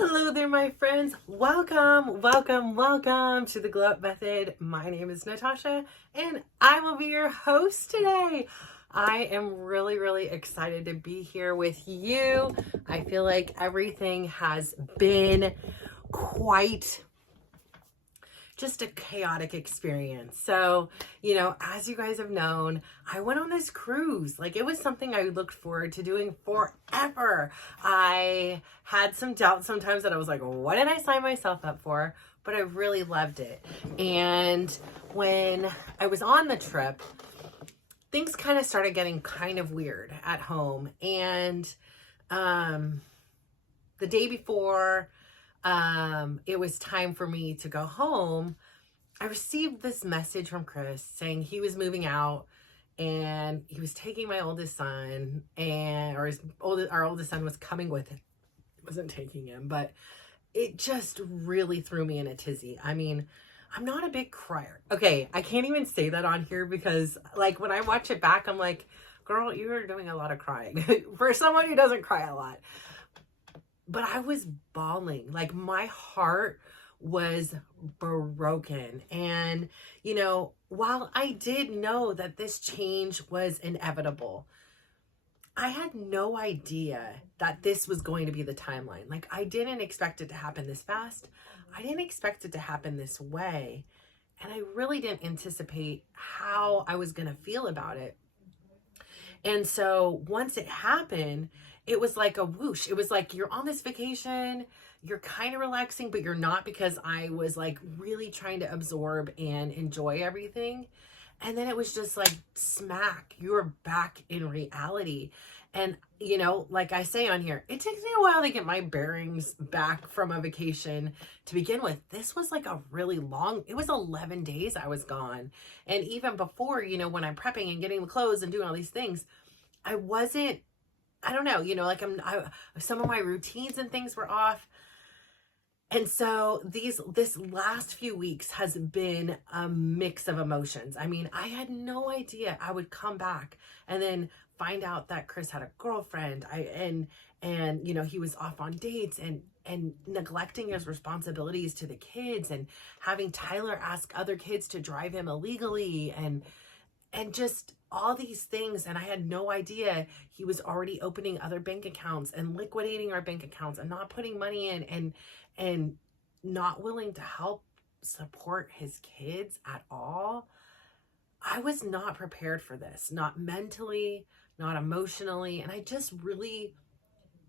Hello there, my friends. Welcome to the Glow Up Method. My name is Natasha, and I will be your host today. I am really excited to be here with you. I feel like everything has been quite just a chaotic experience. So, as you guys have known, I went on this cruise. Like, it was something I looked forward to doing forever. I had some doubt sometimes that I was like, what did I sign myself up for? But I really loved it. And when I was on the trip, things kind of started getting kind of weird at home. And the day before it was time for me to go home, I received this message from Chris saying he was moving out and he was taking my oldest son, our oldest son was coming with him. He wasn't taking him, but it just really threw me in a tizzy. I mean, I'm not a big crier. Okay, I can't even say that on here because, like, when I watch it back, I'm like, girl, you are doing a lot of crying for someone who doesn't cry a lot. But I was bawling. Like, my heart was broken. And, while I did know that this change was inevitable, I had no idea that this was going to be the timeline. Like, I didn't expect it to happen this fast. I didn't expect it to happen this way. And I really didn't anticipate how I was going to feel about it. And so once it happened, it was like a whoosh. It was like, you're on this vacation, you're kind of relaxing, but you're not, because I was like really trying to absorb and enjoy everything. And then it was just like smack, you're back in reality. And, like I say on here, it takes me a while to get my bearings back from a vacation to begin with. This was like a really long, it was 11 days I was gone. And even before, when I'm prepping and getting the clothes and doing all these things, I don't know, some of my routines and things were off. And so this last few weeks has been a mix of emotions. I mean, I had no idea I would come back and then find out that Chris had a girlfriend. And he was off on dates and neglecting his responsibilities to the kids and having Tyler ask other kids to drive him illegally and just all these things. And I had no idea he was already opening other bank accounts and liquidating our bank accounts and not putting money in and not willing to help support his kids at all. I was not prepared for this, not mentally, not emotionally. And I just really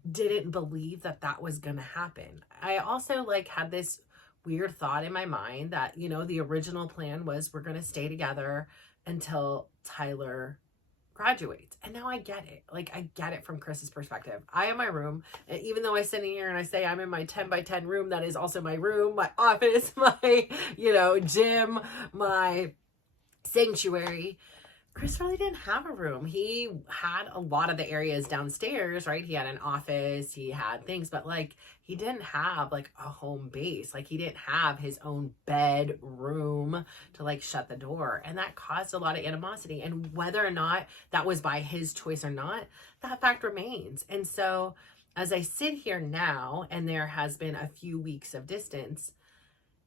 didn't believe that was going to happen. I also had this weird thought in my mind that, the original plan was we're going to stay together until Tyler graduates. And now I get it. I get it from Chris's perspective. I have my room. And even though I sit in here and I say I'm in my 10 by 10 room, that is also my room, my office, my, gym, my sanctuary. Chris really didn't have a room. He had a lot of the areas downstairs, right? He had an office, he had things, but he didn't have a home base. He didn't have his own bedroom to shut the door. And that caused a lot of animosity. And whether or not that was by his choice or not, that fact remains. And so as I sit here now, and there has been a few weeks of distance,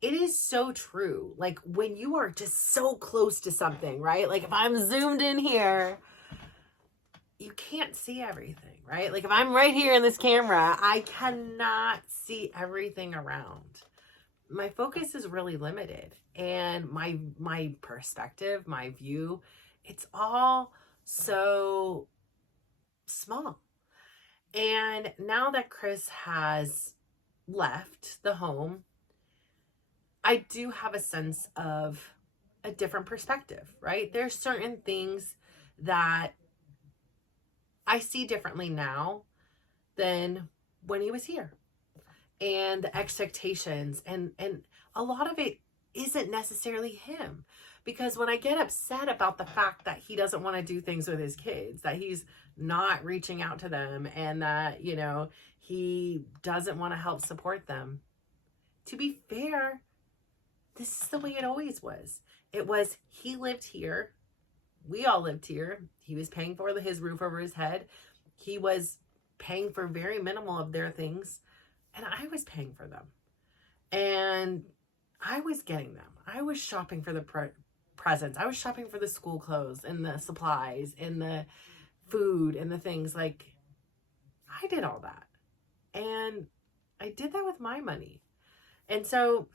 it is so true. When you are just so close to something, right? If I'm zoomed in here, you can't see everything, right? If I'm right here in this camera, I cannot see everything around. My focus is really limited. And my perspective, my view, it's all so small. And now that Chris has left the home, I do have a sense of a different perspective, right? There's certain things that I see differently now than when he was here. And the expectations and a lot of it isn't necessarily him. Because when I get upset about the fact that he doesn't want to do things with his kids, that he's not reaching out to them, and that, he doesn't want to help support them, to be fair, this is the way it always was. It was, he lived here. We all lived here. He was paying for his roof over his head. He was paying for very minimal of their things. and I was paying for them, and I was getting them. I was shopping for the presents. I was shopping for the school clothes and the supplies and the food and the things. Like, I did all that, and I did that with my money. And so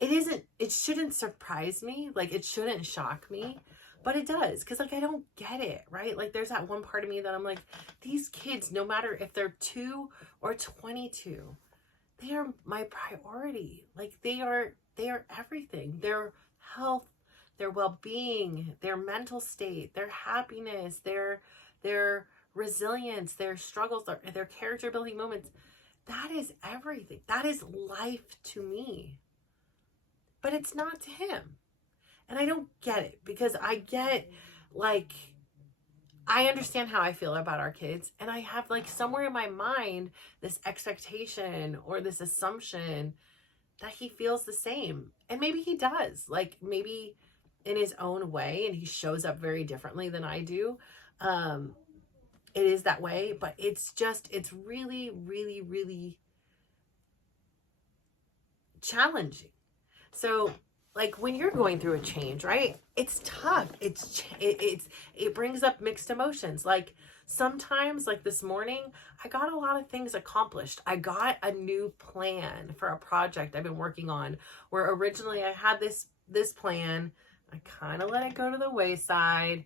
it shouldn't surprise me. Like, it shouldn't shock me, but it does. Cause like, I don't get it, right? Like, there's that one part of me that I'm like, these kids, no matter if they're 2 or 22, they are my priority. Like, they are everything. Their health, their well-being, their mental state, their happiness, their resilience, their struggles, their character building moments. That is everything. That is life to me. But it's not to him. And I don't get it, because I get, like, I understand how I feel about our kids, and I have, like, somewhere in my mind this expectation or this assumption that he feels the same. And maybe he does, like, maybe in his own way, and he shows up very differently than I do. It is that way, but it's really, really, really challenging. So, like, when you're going through a change, right? It's tough. It brings up mixed emotions. Like, sometimes, like this morning, I got a lot of things accomplished. I got a new plan for a project I've been working on, where originally I had this plan. I kind of let it go to the wayside.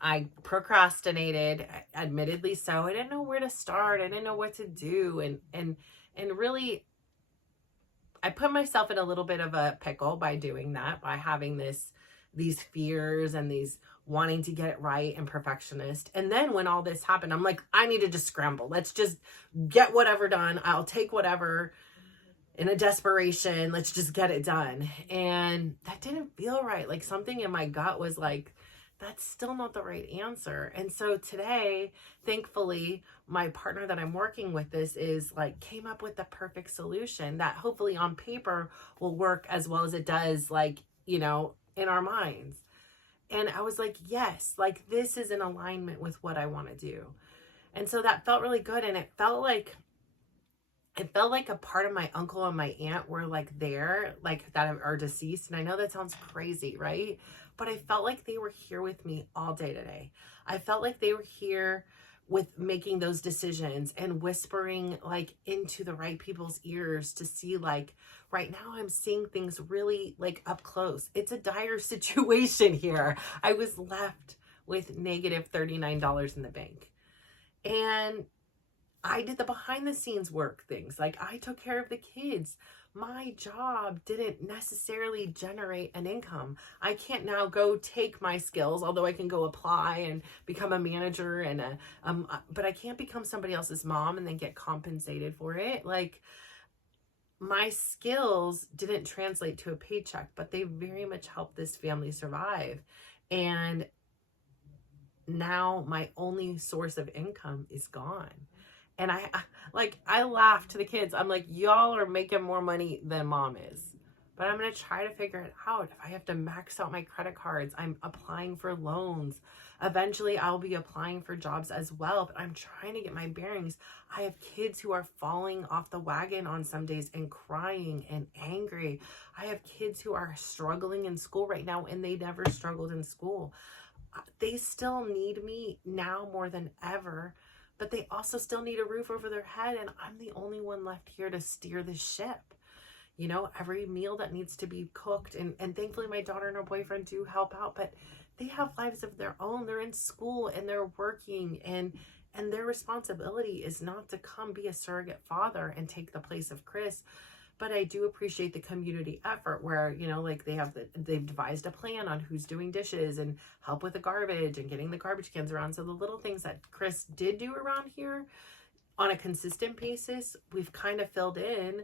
I procrastinated, admittedly so. I didn't know where to start. I didn't know what to do. And really, I put myself in a little bit of a pickle by doing that, by having these fears and these wanting to get it right and perfectionist. And then when all this happened, I'm like, I need to just scramble. Let's just get whatever done. I'll take whatever in a desperation. Let's just get it done. And that didn't feel right. Like, something in my gut was like, that's still not the right answer. And so today, thankfully, my partner that I'm working with came up with the perfect solution that hopefully on paper will work as well as it does, like, in our minds. And I was like, yes, like, this is in alignment with what I want to do. And so that felt really good. And it felt like a part of my uncle and my aunt were like there, like, that are deceased. And I know that sounds crazy, right? But I felt like they were here with me all day today. I felt like they were here with making those decisions and whispering, like, into the right people's ears to see, like, right now I'm seeing things really, like, up close. It's a dire situation here. I was left with negative $39 in the bank. And I did the behind the scenes work things. Like, I took care of the kids. My job didn't necessarily generate an income. I can't now go take my skills, although I can go apply and become a manager but I can't become somebody else's mom and then get compensated for it. Like, my skills didn't translate to a paycheck, but they very much helped this family survive. And now my only source of income is gone. And I laugh to the kids. I'm like, y'all are making more money than mom is. But I'm going to try to figure it out. If I have to max out my credit cards, I'm applying for loans. Eventually, I'll be applying for jobs as well. But I'm trying to get my bearings. I have kids who are falling off the wagon on some days and crying and angry. I have kids who are struggling in school right now, and they never struggled in school. They still need me now more than ever. But they also still need a roof over their head, and I'm the only one left here to steer the ship. Every meal that needs to be cooked, and thankfully my daughter and her boyfriend do help out, but they have lives of their own. They're in school and they're working, and their responsibility is not to come be a surrogate father and take the place of Chris. But I do appreciate the community effort where, like, they've devised a plan on who's doing dishes and help with the garbage and getting the garbage cans around. So the little things that Chris did do around here on a consistent basis, we've kind of filled in.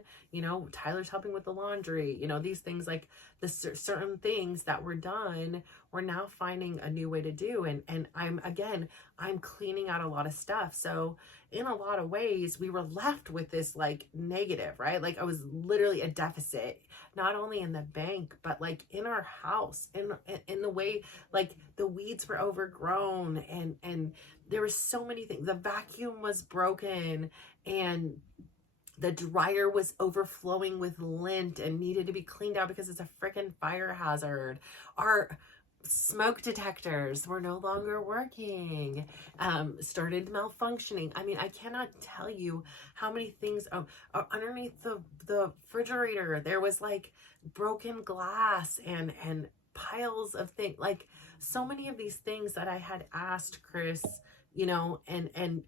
Tyler's helping with the laundry, these things, like the certain things that were done, we're now finding a new way to do. And I'm cleaning out a lot of stuff. So in a lot of ways, we were left with this like negative, right? Like I was literally a deficit, not only in the bank, but like in our house, in the way, like the weeds were overgrown, and there were so many things. The vacuum was broken, and the dryer was overflowing with lint and needed to be cleaned out because it's a freaking fire hazard. Our smoke detectors were no longer working, started malfunctioning. I mean, I cannot tell you how many things underneath the refrigerator. There was like broken glass and piles of things, like so many of these things that I had asked Chris, and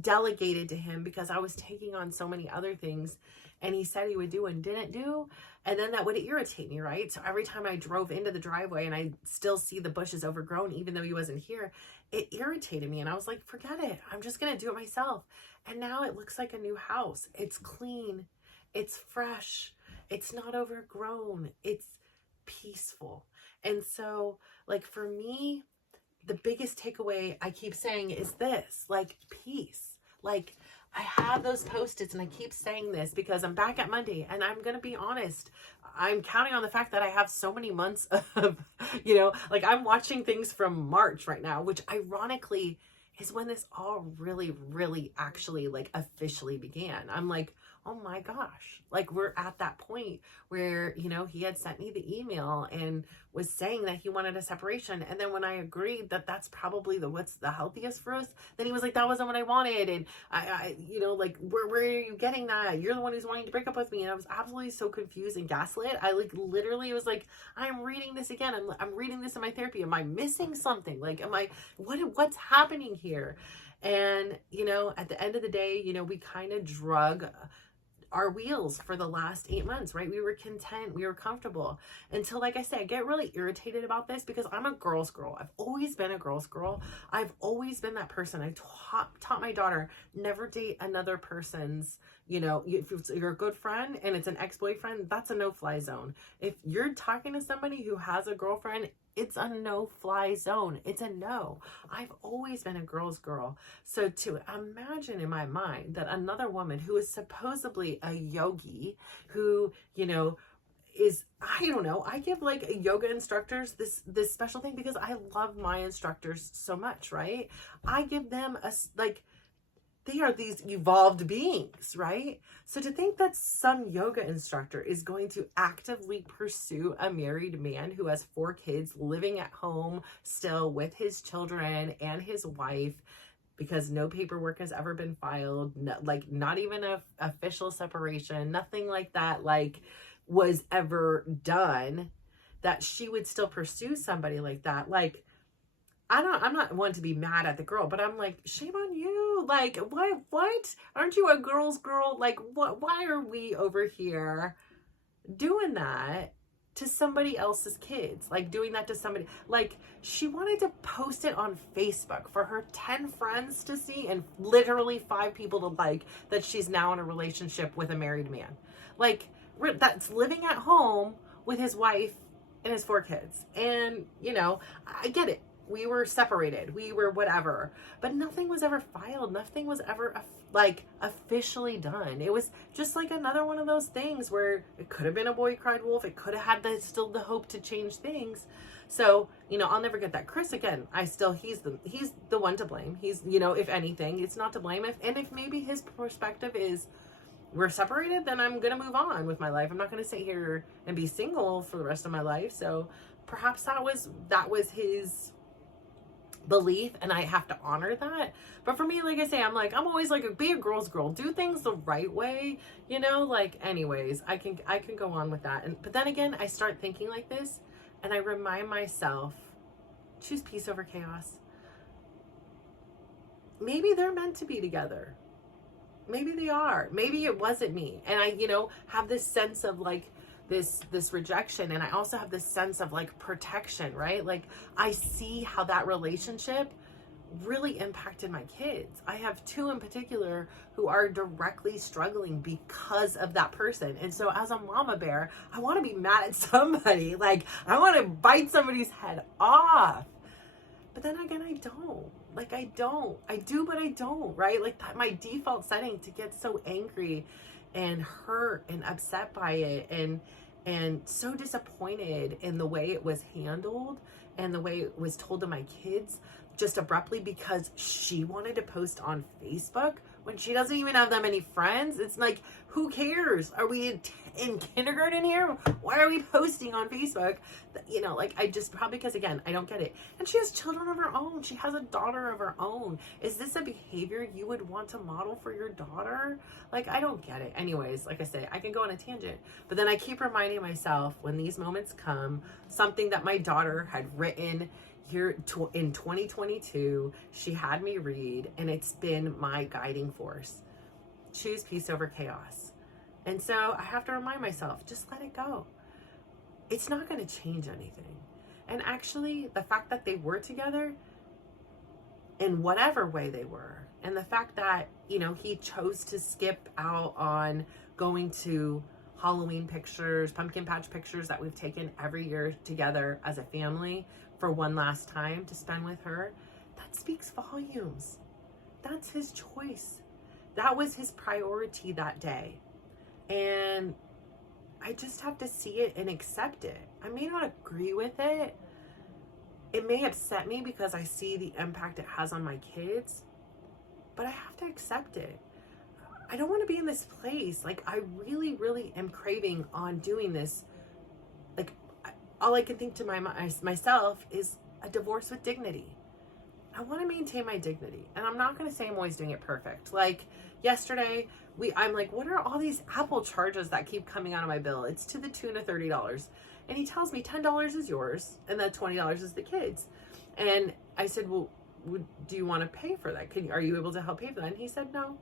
delegated to him because I was taking on so many other things, and he said he would do and didn't do. And then that would irritate me, right? So every time I drove into the driveway and I still see the bushes overgrown, even though he wasn't here, it irritated me. And I was like, forget it. I'm just going to do it myself. And now it looks like a new house. It's clean. It's fresh. It's not overgrown. It's peaceful. And so like for me, the biggest takeaway I keep saying is this, like peace. Like I have those Post-its and I keep saying this because I'm back at Monday, and I'm going to be honest. I'm counting on the fact that I have so many months of, like I'm watching things from March right now, which ironically is when this all really, really actually like officially began. I'm like, oh my gosh, like we're at that point where, he had sent me the email and was saying that he wanted a separation. And then when I agreed that that's probably what's the healthiest for us, then he was like, that wasn't what I wanted. And I like, where are you getting that? You're the one who's wanting to break up with me. And I was absolutely so confused and gaslit. I like literally was like, I'm reading this again. I'm reading this in my therapy. Am I missing something? Like, what's happening here? And, at the end of the day, we kind of drug our wheels for the last 8 months, right? We were content, we were comfortable until, like I said, I get really irritated about this because I'm a girl's girl. I've always been a girl's girl. I've always been that person. I taught my daughter, never date another person's, if you're a good friend and it's an ex-boyfriend, that's a no-fly zone. If you're talking to somebody who has a girlfriend, it's a no-fly zone. It's a no. I've always been a girl's girl. So to imagine in my mind that another woman who is supposedly a yogi, who, is, I don't know, I give like yoga instructors this special thing because I love my instructors so much, right? I give them they are these evolved beings, right? So to think that some yoga instructor is going to actively pursue a married man who has 4 kids living at home still with his children and his wife, because no paperwork has ever been filed, not even a official separation, nothing like that, was ever done, that she would still pursue somebody like that. Like, I'm not one to be mad at the girl, but I'm like, shame on you. Like, what? Aren't you a girl's girl? Like, why are we over here doing that to somebody else's kids? Like, doing that to somebody, like, she wanted to post it on Facebook for her 10 friends to see and literally 5 people to like that she's now in a relationship with a married man. Like, that's living at home with his wife and his 4 kids. And, I get it. We were separated. We were whatever. But nothing was ever filed. Nothing was ever officially done. It was just like another one of those things where it could have been a boy cried wolf. It could have had still the hope to change things. So, I'll never get that. Chris, again, he's the one to blame. He's, if anything, it's not to blame. If maybe his perspective is we're separated, then I'm going to move on with my life. I'm not going to sit here and be single for the rest of my life. So perhaps that was his belief, and I have to honor that. But for me, like I say, I'm always like, be a girl's girl, do things the right way, anyways, I can go on with that. But then again, I start thinking like this, and I remind myself, choose peace over chaos. Maybe they're meant to be together. Maybe they are. Maybe it wasn't me. And I, have this sense of this rejection, and I also have this sense of protection, right? I see how that relationship really impacted my kids. I have two in particular who are directly struggling because of that person. And so as a mama bear, I want to be mad at somebody. Like, I want to bite somebody's head off. But then again, I don't. Like, I don't. I do, but I don't, right? Like, that my default setting to get so angry and hurt and upset by it and so disappointed in the way it was handled and the way it was told to my kids just abruptly because she wanted to post on Facebook when she doesn't even have that many friends. It's like, who cares? Are we in kindergarten here? Why are we posting on Facebook? You know, like, I just, probably because, again, I don't get it. And she has children of her own. She has a daughter of her own. Is this a behavior you would want to model for your daughter? Like, I don't get it. Anyways, like I say, I can go on a tangent. But then I keep reminding myself when these moments come, something that my daughter had written here in 2022, she had me read, and it's been my guiding force. Choose peace over chaos. And so I have to remind myself, just let it go. It's not going to change anything. And actually, the fact that they were together in whatever way they were, and the fact that, you know, he chose to skip out on going to Halloween pictures, pumpkin patch pictures that we've taken every year together as a family for one last time to spend with her, that speaks volumes. That's his choice. That was his priority that day. And I just have to see it and accept it. I may not agree with it. It may upset me because I see the impact it has on my kids, but I have to accept it. I don't want to be in this place. Like, I really, really am craving on doing this. Like, all I can think to myself is a divorce with dignity. I want to maintain my dignity. And I'm not going to say I'm always doing it perfect. Like, yesterday, I'm like, what are all these Apple charges that keep coming out of my bill? It's to the tune of $30. And he tells me $10 is yours and then $20 is the kids. And I said, well, do you want to pay for that? Are you able to help pay for that? And he said, no.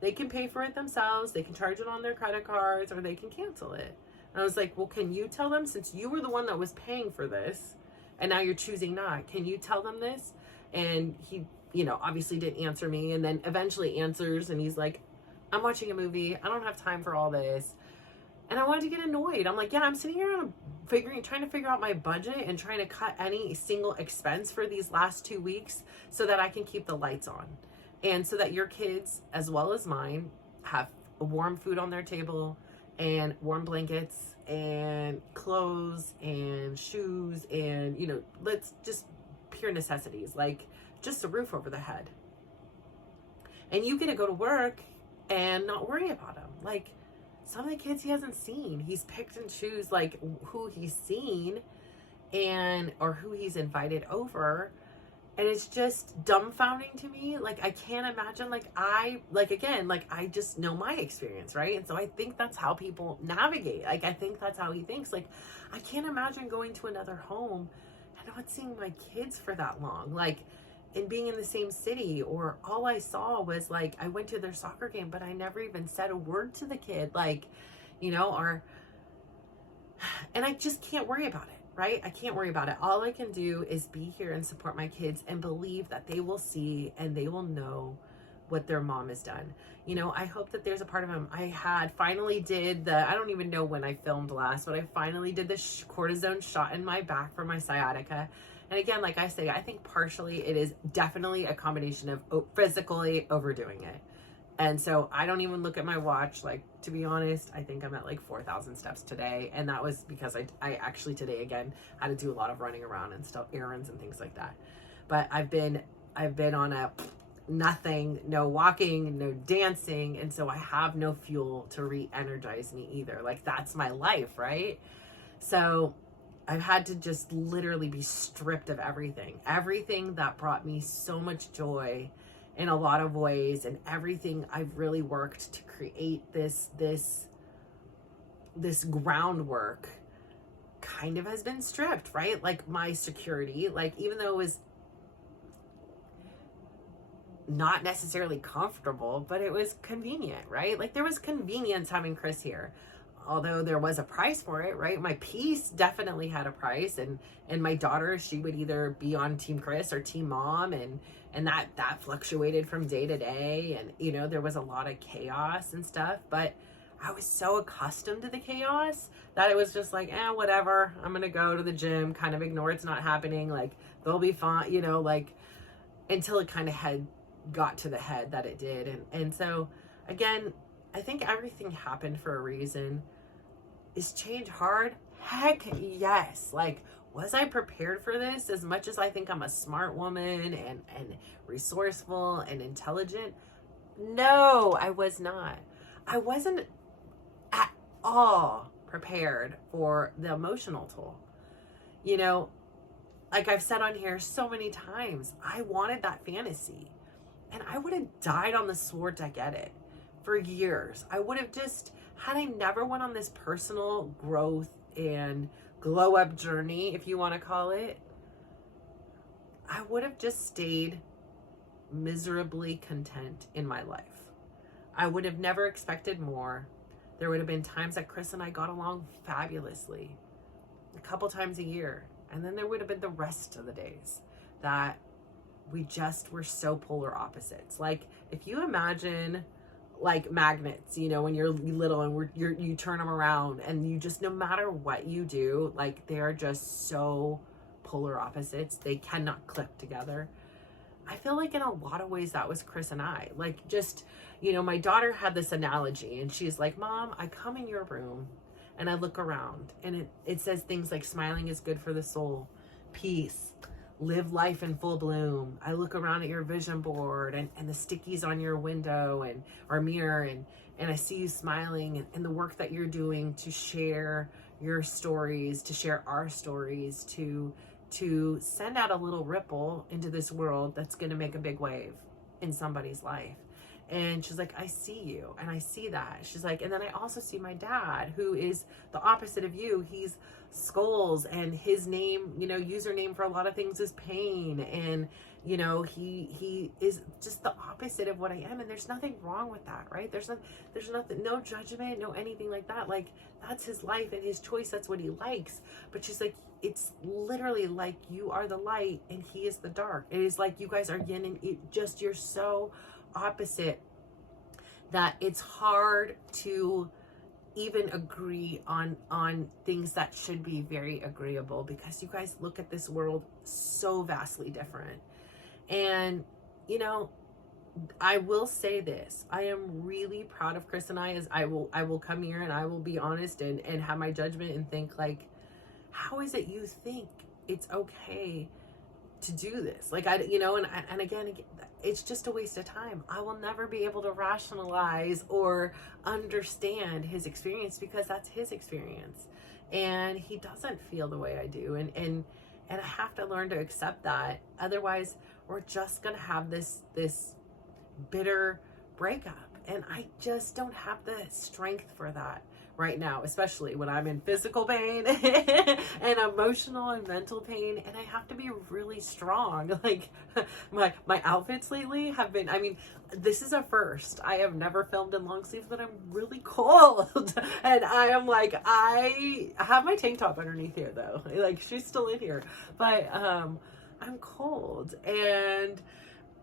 They can pay for it themselves. They can charge it on their credit cards, or they can cancel it. And I was like, well, can you tell them, since you were the one that was paying for this and now you're choosing not, can you tell them this? And he, you know, obviously didn't answer me, and then eventually answers, and he's like, I'm watching a movie. I don't have time for all this. And I wanted to get annoyed. I'm like, yeah, I'm sitting here trying to figure out my budget and trying to cut any single expense for these last 2 weeks so that I can keep the lights on. And so that your kids, as well as mine, have warm food on their table and warm blankets and clothes and shoes and, you know, let's just pure necessities, like just a roof over the head. And you get to go to work and not worry about them. Like, some of the kids he hasn't seen. He's picked and choose like who he's seen or who he's invited over. And it's just dumbfounding to me. Like, I can't imagine, I just know my experience, right? And so I think that's how people navigate. Like, I think that's how he thinks. Like, I can't imagine going to another home and not seeing my kids for that long. Like, and being in the same city, or all I saw was, like, I went to their soccer game, but I never even said a word to the kid. Like, you know, and I just can't worry about it. Right? I can't worry about it. All I can do is be here and support my kids and believe that they will see and they will know what their mom has done. You know, I hope that there's a part of him. I finally did I don't even know when I filmed last, but I finally did the cortisone shot in my back for my sciatica. And again, like I say, I think partially it is definitely a combination of physically overdoing it. And so I don't even look at my watch. Like, to be honest, I think I'm at like 4,000 steps today. And that was because I actually today, again, had to do a lot of running around and stuff, errands and things like that. But I've been on a nothing, no walking, no dancing. And so I have no fuel to re-energize me either. Like, that's my life, right? So I've had to just literally be stripped of everything that brought me so much joy in a lot of ways, and everything I've really worked to create this groundwork kind of has been stripped, right? Like, my security, like, even though it was not necessarily comfortable, but it was convenient, right? Like, there was convenience having Chris here. although there was a price for it, right? My peace definitely had a price, and my daughter, she would either be on Team Chris or Team Mom, and that fluctuated from day to day, and you know, there was a lot of chaos and stuff, but I was so accustomed to the chaos that it was just like, whatever, I'm gonna go to the gym, kind of ignore it's not happening, like they'll be fine, you know, like, until it kind of had got to the head that it did. And so again, I think everything happened for a reason. Is change hard? Heck yes. Like, was I prepared for this? As much as I think I'm a smart woman and resourceful and intelligent, no, I was not. I wasn't at all prepared for the emotional toll. You know, like I've said on here so many times, I wanted that fantasy, and I would have died on the sword to get it for years. I would have just, had I never went on this personal growth and glow up journey, if you want to call it, I would have just stayed miserably content in my life. I would have never expected more. There would have been times that Chris and I got along fabulously, a couple times a year. And then there would have been the rest of the days that we just were so polar opposites. Like, if you imagine like magnets, you know, when you're little and you turn them around, and you just, no matter what you do, like, they are just so polar opposites. They cannot click together. I feel like in a lot of ways that was Chris and I. Like, just, you know, my daughter had this analogy, and she's like, Mom, I come in your room and I look around, and it says things like smiling is good for the soul, peace, live life in full bloom. I look around at your vision board and the stickies on your window and our mirror, and I see you smiling, and the work that you're doing to share your stories, to share our stories, to send out a little ripple into this world that's going to make a big wave in somebody's life. And she's like, I see you, and I see that. She's like, and then I also see my dad, who is the opposite of you. He's skulls, and his name, you know, username for a lot of things is pain. And, you know, he is just the opposite of what I am. And there's nothing wrong with that, right? There's nothing, no judgment, no anything like that. Like, that's his life and his choice. That's what he likes. But she's like, it's literally like you are the light and he is the dark. It is like you guys are yin and you're so opposite that it's hard to even agree on things that should be very agreeable, because you guys look at this world so vastly different. And, you know, I will say this, I am really proud of Chris and I, as I will come here and I will be honest and have my judgment and think, like, how is it you think it's okay to do this? Like, you know, and again, it's just a waste of time. I will never be able to rationalize or understand his experience, because that's his experience, and he doesn't feel the way I do, and I have to learn to accept that. Otherwise, we're just gonna have this bitter breakup, and I just don't have the strength for that right now, especially when I'm in physical pain and emotional and mental pain, and I have to be really strong. Like, my outfits lately have been, I mean, this is a first. I have never filmed in long sleeves, but I'm really cold. And I am like, I have my tank top underneath here though. Like, she's still in here, but I'm cold, and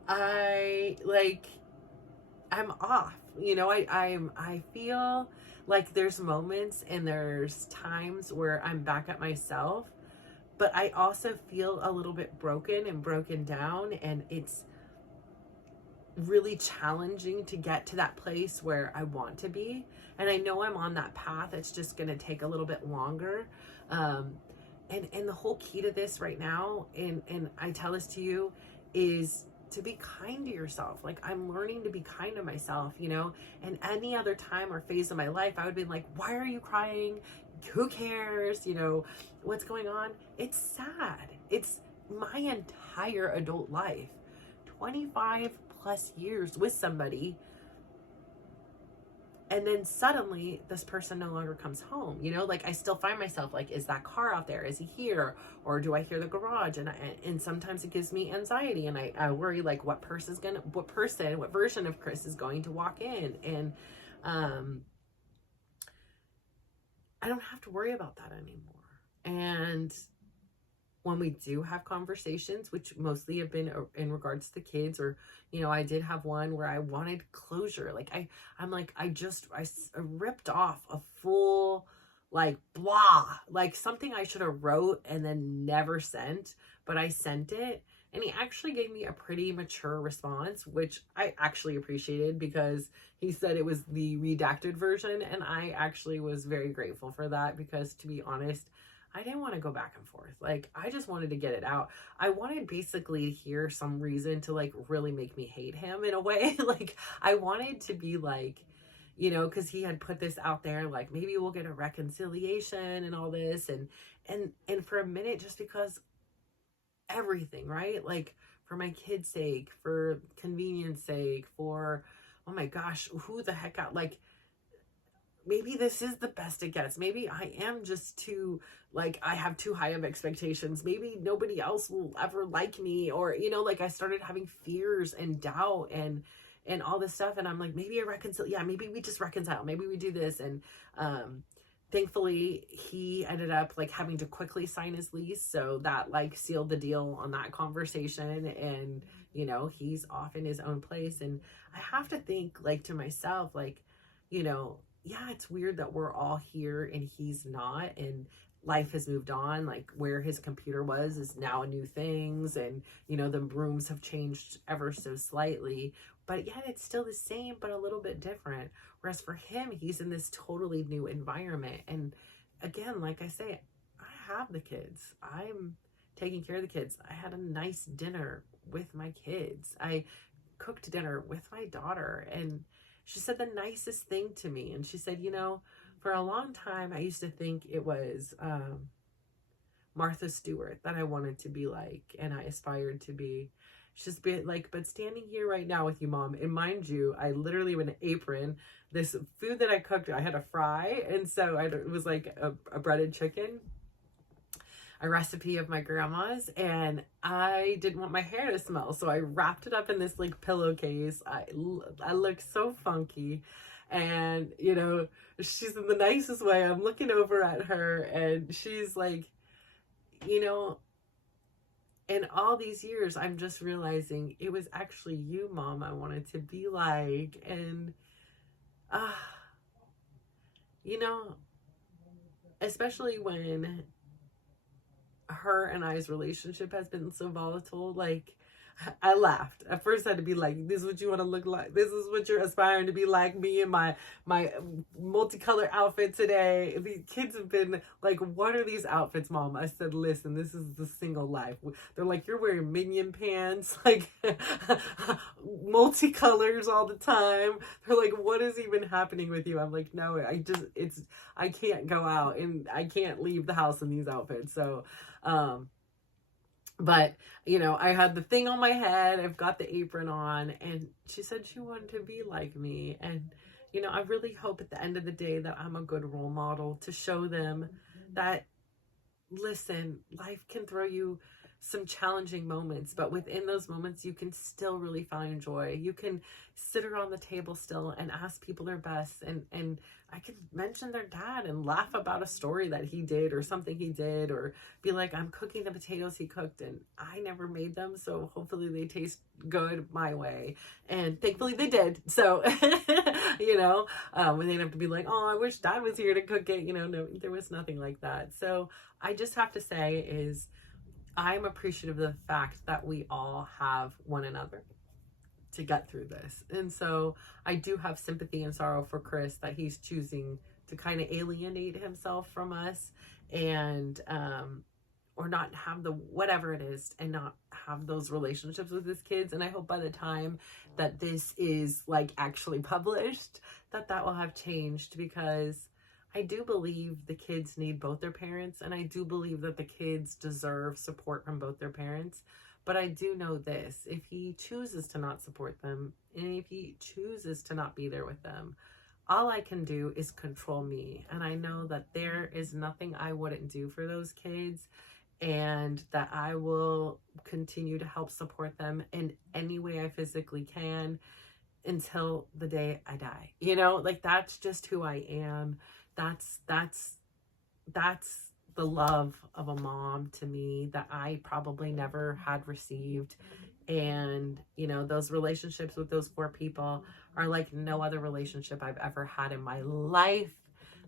I'm off. You know, I feel like there's moments and there's times where I'm back at myself, but I also feel a little bit broken and broken down, and it's really challenging to get to that place where I want to be. And I know I'm on that path. It's just going to take a little bit longer. And the whole key to this right now, and I tell this to you, is to be kind to yourself. Like, I'm learning to be kind to myself, you know, and any other time or phase of my life, I would be like, why are you crying? Who cares? You know, what's going on? It's sad. It's my entire adult life, 25 plus years with somebody, and then suddenly this person no longer comes home. You know, like, I still find myself like, is that car out there? Is he here? Or do I hear the garage? And sometimes it gives me anxiety, and I worry, like, what version of Chris is going to walk in. And I don't have to worry about that anymore. And when we do have conversations, which mostly have been in regards to the kids, or, you know, I did have one where I wanted closure. Like I'm like, I ripped off a full, like, blah, like something I should have wrote and then never sent, but I sent it. And he actually gave me a pretty mature response, which I actually appreciated, because he said it was the redacted version. And I actually was very grateful for that, because to be honest, I didn't want to go back and forth. Like, I just wanted to get it out. I wanted basically to hear some reason to, like, really make me hate him in a way. Like, I wanted to be like, you know, because he had put this out there, like, maybe we'll get a reconciliation and all this. And for a minute, just because everything, right? Like, for my kid's sake, for convenience sake, for, oh my gosh, who the heck out, like, maybe this is the best it gets. Maybe I am just too, like, I have too high of expectations. Maybe nobody else will ever like me, or, you know, like, I started having fears and doubt and all this stuff. And I'm like, maybe maybe we just reconcile. Maybe we do this. And, thankfully he ended up, like, having to quickly sign his lease. So that, like, sealed the deal on that conversation. And, you know, he's off in his own place. And I have to think, like, to myself, like, you know, yeah, it's weird that we're all here and he's not, and life has moved on. Like, where his computer was is now new things, and, you know, the rooms have changed ever so slightly, but yet it's still the same, but a little bit different. Whereas for him, he's in this totally new environment. And again, like I say, I have the kids. I'm taking care of the kids. I had a nice dinner with my kids. I cooked dinner with my daughter, and she said the nicest thing to me. And she said, you know, for a long time, I used to think it was Martha Stewart that I wanted to be like, and I aspired to be. She's been like, but standing here right now with you, Mom, and mind you, I literally have an apron. This food that I cooked, I had to fry. And so it was like a breaded chicken, a recipe of my grandma's, and I didn't want my hair to smell, so I wrapped it up in this, like, pillowcase. I look so funky, and, you know, she's in the nicest way. I'm looking over at her, and she's like, you know, in all these years, I'm just realizing it was actually you, Mom, I wanted to be like. And you know, especially when her and I's relationship has been so volatile, like, I laughed. At first I had to be like, this is what you want to look like. This is what you're aspiring to be like, me in my multicolored outfit today. The kids have been like, what are these outfits, Mom? I said, listen, this is the single life. They're like, you're wearing minion pants, like multicolors all the time. They're like, what is even happening with you? I'm like, no, I can't go out and I can't leave the house in these outfits. So, but, you know, I had the thing on my head, I've got the apron on, and she said she wanted to be like me. And, you know, I really hope at the end of the day that I'm a good role model to show them that, listen, life can throw you some challenging moments, but within those moments, you can still really find joy. You can sit around the table still and ask people their best, and I can mention their dad and laugh about a story that he did or something he did, or be like, I'm cooking the potatoes he cooked and I never made them, so hopefully they taste good my way. And thankfully they did. So, you know, we didn't have to be like, oh, I wish Dad was here to cook it. You know, no, there was nothing like that. So I just have to say is, I'm appreciative of the fact that we all have one another to get through this. And so I do have sympathy and sorrow for Chris that he's choosing to kind of alienate himself from us, and or not have the whatever it is, and not have those relationships with his kids. And I hope by the time that this is, like, actually published, that will have changed, because I do believe the kids need both their parents, and I do believe that the kids deserve support from both their parents. But I do know this, if he chooses to not support them, and if he chooses to not be there with them, all I can do is control me. And I know that there is nothing I wouldn't do for those kids, and that I will continue to help support them in any way I physically can until the day I die. You know, like, that's just who I am. That's that's the love of a mom to me that I probably never had received. And, you know, those relationships with those 4 people are like no other relationship I've ever had in my life.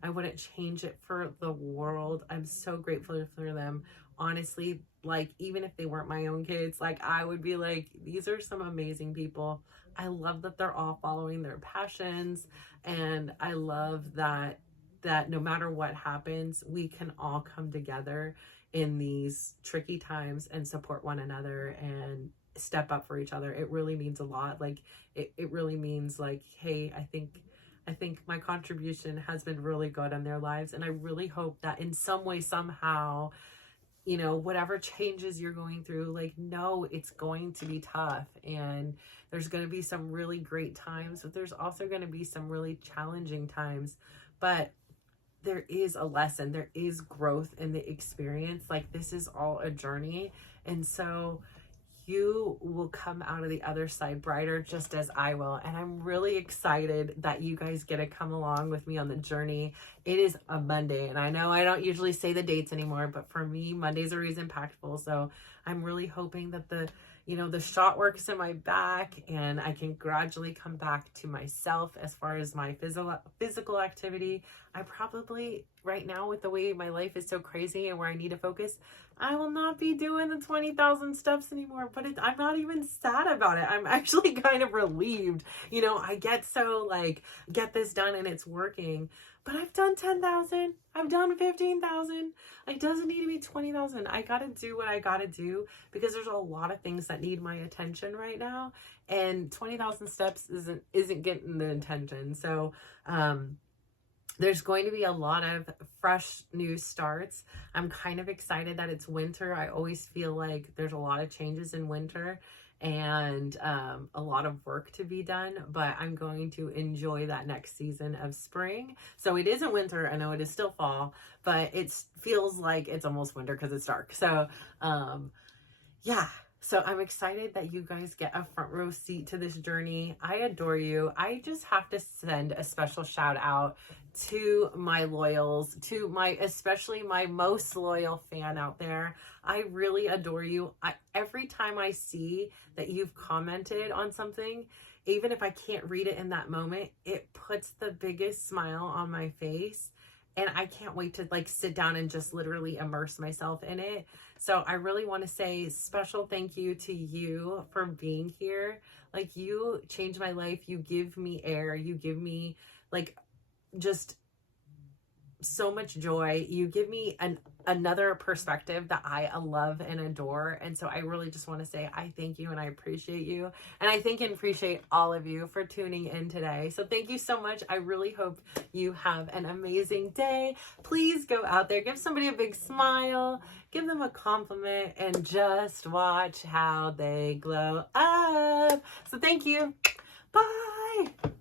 I wouldn't change it for the world. I'm so grateful for them. Honestly, like, even if they weren't my own kids, like, I would be like, these are some amazing people. I love that they're all following their passions. And I love that no matter what happens, we can all come together in these tricky times and support one another and step up for each other. It really means a lot. Like, it really means like, hey, I think my contribution has been really good in their lives. And I really hope that in some way, somehow, you know, whatever changes you're going through, like, no, it's going to be tough. And there's going to be some really great times, but there's also going to be some really challenging times. But there is a lesson, there is growth in the experience. Like, this is all a journey. And so you will come out of the other side brighter, just as I will. And I'm really excited that you guys get to come along with me on the journey. It is a Monday, and I know I don't usually say the dates anymore, but for me, Mondays are always impactful. So I'm really hoping that the shot works in my back and I can gradually come back to myself as far as my physical activity. I probably, right now, with the way my life is so crazy and where I need to focus, I will not be doing the 20,000 steps anymore, but I'm not even sad about it. I'm actually kind of relieved. You know, I get so like, get this done and it's working, but I've done 10,000. I've done 15,000. It doesn't need to be 20,000. I got to do what I got to do because there's a lot of things that need my attention right now. And 20,000 steps isn't getting the attention. So, there's going to be a lot of fresh new starts. I'm kind of excited that it's winter. I always feel like there's a lot of changes in winter and a lot of work to be done, but I'm going to enjoy that next season of spring. So it isn't winter. I know it is still fall, but it feels like it's almost winter because it's dark. So yeah. So I'm excited that you guys get a front row seat to this journey. I adore you. I just have to send a special shout out to my loyals, to especially my most loyal fan out there. I really adore you. Every time I see that you've commented on something, even if I can't read it in that moment, it puts the biggest smile on my face. And I can't wait to like sit down and just literally immerse myself in it. So I really want to say special thank you to you for being here. Like, you changed my life. You give me air. You give me like just so much joy. You give me another perspective that I love and adore. And so I really just want to say I thank you and I appreciate you. And I thank and appreciate all of you for tuning in today. So thank you so much. I really hope you have an amazing day. Please go out there, give somebody a big smile, give them a compliment, and just watch how they glow up. So thank you. Bye.